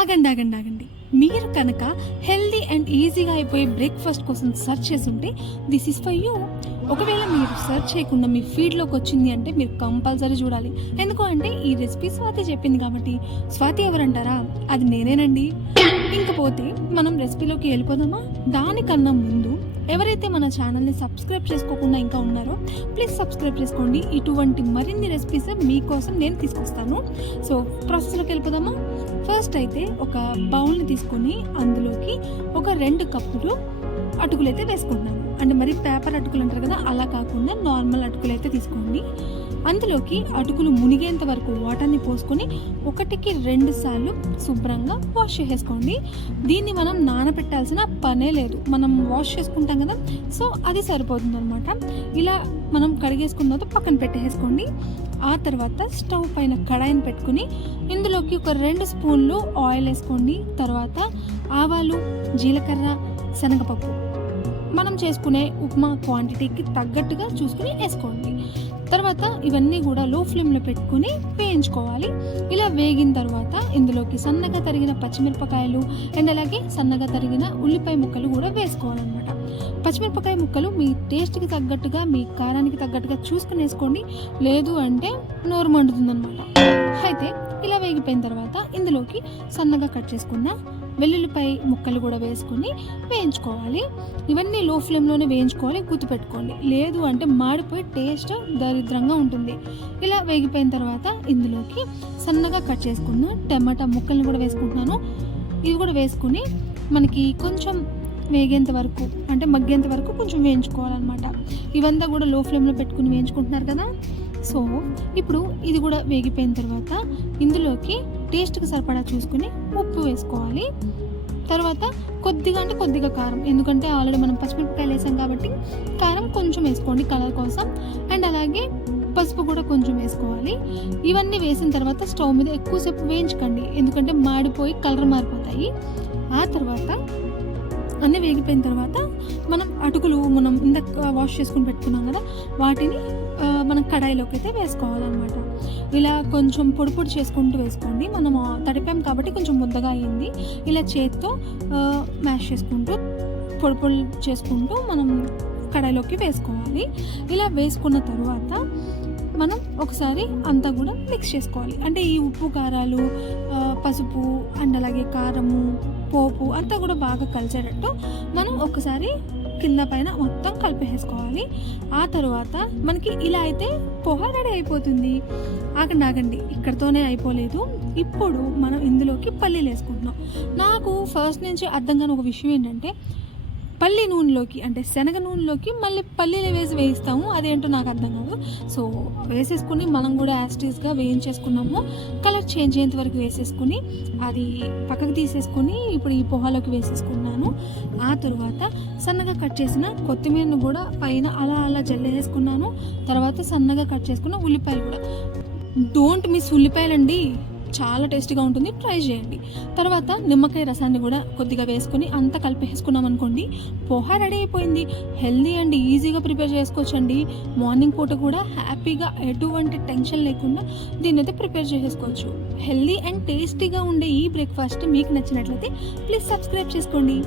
ఆగండి ఆగండి ఆగండి మీరు కనుక హెల్దీ అండ్ ఈజీగా అయిపోయే బ్రేక్ఫాస్ట్ కోసం సెర్చ్ చేస్తుంటే దిస్ ఈస్ ఫర్ యూ. ఒకవేళ మీరు సెర్చ్ చేయకుండా మీ ఫీడ్లోకి వచ్చింది అంటే మీరు కంపల్సరీ చూడాలి. ఎందుకు అంటే ఈ రెసిపీ స్వాతి చెప్పింది కాబట్టి. స్వాతి ఎవరంటారా? అది నేనేనండి. ఇంకపోతే మనం రెసిపీలోకి వెళ్ళిపోదామా? దానికన్నా ముందు ఎవరైతే మన ఛానల్ని సబ్స్క్రైబ్ చేసుకోకుండా ఇంకా ఉన్నారో ప్లీజ్ సబ్స్క్రైబ్ చేసుకోండి. ఇటువంటి మరిన్ని రెసిపీస్ మీకోసం నేను తీసుకొస్తాను. సో ప్రాసెస్లోకి వెళ్ళిపోదామా? ఫస్ట్ అయితే ఒక బౌల్ని తీసుకొని అందులోకి ఒక 2 కప్పులు అటుకులు అయితే వేసుకుంటున్నాను. అంటే మరి పేపర్ అటుకులు అంటారు కదా, అలా కాకుండా నార్మల్ అటుకులు అయితే తీసుకోండి. అందులోకి అటుకులు మునిగేంత వరకు వాటర్ని పోసుకొని 1కి 2 సార్లు శుభ్రంగా వాష్ చేసేసుకోండి. దీన్ని మనం నానబెట్టాల్సిన పనే లేదు, మనం వాష్ చేసుకుంటాం కదా, సో అది సరిపోతుంది అనమాట. ఇలా మనం కడిగేసుకున్న తర్వాత పక్కన పెట్టేసుకోండి. ఆ తర్వాత స్టవ్ పైన కడాయిని పెట్టుకుని ఇందులోకి ఒక 2 స్పూన్లు ఆయిల్ వేసుకోండి. తర్వాత ఆవాలు, జీలకర్ర, శనగపప్పు మనం చేసుకునే ఉప్మా క్వాంటిటీకి తగ్గట్టుగా చూసుకుని వేసుకోండి. తర్వాత ఇవన్నీ కూడా లో ఫ్లేమ్లో పెట్టుకుని వేయించుకోవాలి. ఇలా వేగిన తర్వాత ఇందులోకి సన్నగా తరిగిన పచ్చిమిరపకాయలు అండ్ అలాగే సన్నగా తరిగిన ఉల్లిపాయ ముక్కలు కూడా వేసుకోవాలన్నమాట. పచ్చిమిరపకాయ ముక్కలు మీ టేస్ట్కి తగ్గట్టుగా, మీ కారానికి తగ్గట్టుగా చూసుకుని వేసుకోండి, లేదు అంటే నోరు మండుతుందన్నమాట. అయితే ఇలా వేగిపోయిన తర్వాత ఇందులోకి సన్నగా కట్ చేసుకున్న వెల్లుల్లిపాయ ముక్కలు కూడా వేసుకొని వేయించుకోవాలి. ఇవన్నీ లో ఫ్లేమ్లోనే వేయించుకోవాలి, గుర్తుపెట్టుకోండి, లేదు అంటే మాడిపోయి టేస్ట్ దరిద్రంగా ఉంటుంది. ఇలా వేగిపోయిన తర్వాత ఇందులోకి సన్నగా కట్ చేసుకున్న టమాటా ముక్కల్ని కూడా వేసుకుంటున్నాను. ఇవి కూడా వేసుకుని మనకి కొంచెం వేగేంత వరకు అంటే మగ్గేంత వరకు కొంచెం వేయించుకోవాలన్నమాట. ఇవంతా కూడా లో ఫ్లేమ్లో పెట్టుకుని వేయించుకుంటున్నారు కదా. సో ఇప్పుడు ఇది కూడా వేగిపోయిన తర్వాత ఇందులోకి టేస్ట్కి సరిపడా చూసుకుని ఉప్పు వేసుకోవాలి. తర్వాత కొద్దిగా అంటే కొద్దిగా కారం, ఎందుకంటే ఆల్రెడీ మనం పచ్చిమిరపకాయలు వేసాం కాబట్టి కారం కొంచెం వేసుకోండి కలర్ కోసం. అండ్ అలాగే పసుపు కూడా కొంచెం వేసుకోవాలి. ఇవన్నీ వేసిన తర్వాత స్టవ్ మీద ఎక్కువసేపు వేయించకండి, ఎందుకంటే మాడిపోయి కలర్ మారిపోతాయి. ఆ తర్వాత అన్నీ వేగిపోయిన తర్వాత మనం ఇందాక వాష్ చేసుకుని పెట్టుకున్నాం కదా, వాటిని మనం కడాయిలోకి అయితే వేసుకోవాలన్నమాట. ఇలా కొంచెం పొడి పొడి చేసుకుంటూ వేసుకోండి. మనం తడిపాం కాబట్టి కొంచెం ముద్దగా అయ్యింది. ఇలా చేత్తో మ్యాష్ చేసుకుంటూ పొడి పొడి చేసుకుంటూ మనం కడాయిలోకి వేసుకోవాలి. ఇలా వేసుకున్న తర్వాత మనం ఒకసారి అంతా కూడా మిక్స్ చేసుకోవాలి. అంటే ఈ ఉప్పు, కారాలు, పసుపు అండ్ అలాగే కారము, పోపు అంతా కూడా బాగా కలిసేటట్టు మనం ఒకసారి కింద పైన మొత్తం కలిపేసుకోవాలి. ఆ తర్వాత మనకి ఇలా అయితే పోహా రెడీ అయిపోతుంది. ఆగండి, ఇక్కడితోనే అయిపోలేదు. ఇప్పుడు మనం ఇందులోకి పల్లీలు వేసుకుంటున్నాం. నాకు ఫస్ట్ నుంచి అర్థం కాని ఒక విషయం ఏంటంటే, పల్లి నూనెలోకి అంటే శనగ నూనెలోకి మళ్ళీ పల్లీలు వేయిస్తాము, అదేంటో నాకు అర్థం కాదు. సో వేసేసుకుని మనం కూడా యాస్టీస్గా వేయించేసుకున్నాము. కలర్ చేంజ్ అయ్యేంత వరకు వేసేసుకుని అది పక్కకు తీసేసుకుని ఇప్పుడు ఈ పోహాలోకి వేసేసుకున్నాను. ఆ తర్వాత సన్నగా కట్ చేసిన కొత్తిమీరను కూడా పైన అలా జల్లేసుకున్నాను. తర్వాత సన్నగా కట్ చేసుకున్న ఉల్లిపాయలు కూడా, డోంట్ మిస్ ఉల్లిపాయలండి, చాలా టేస్టీగా ఉంటుంది, ట్రై చేయండి. తర్వాత నిమ్మకాయ రసాన్ని కూడా కొద్దిగా వేసుకొని అంతా కలిపేసుకున్నాం అనుకోండి, పోహా రెడీ అయిపోయింది. హెల్దీ అండ్ ఈజీగా ప్రిపేర్ చేసుకోవచ్చండి. మార్నింగ్ పూట కూడా హ్యాపీగా ఎటువంటి టెన్షన్ లేకుండా దీన్ని అయితే ప్రిపేర్ చేసేసుకోవచ్చు. హెల్దీ అండ్ టేస్టీగా ఉండే ఈ బ్రేక్ఫాస్ట్ మీకు నచ్చినట్లయితే ప్లీజ్ సబ్స్క్రైబ్ చేసుకోండి.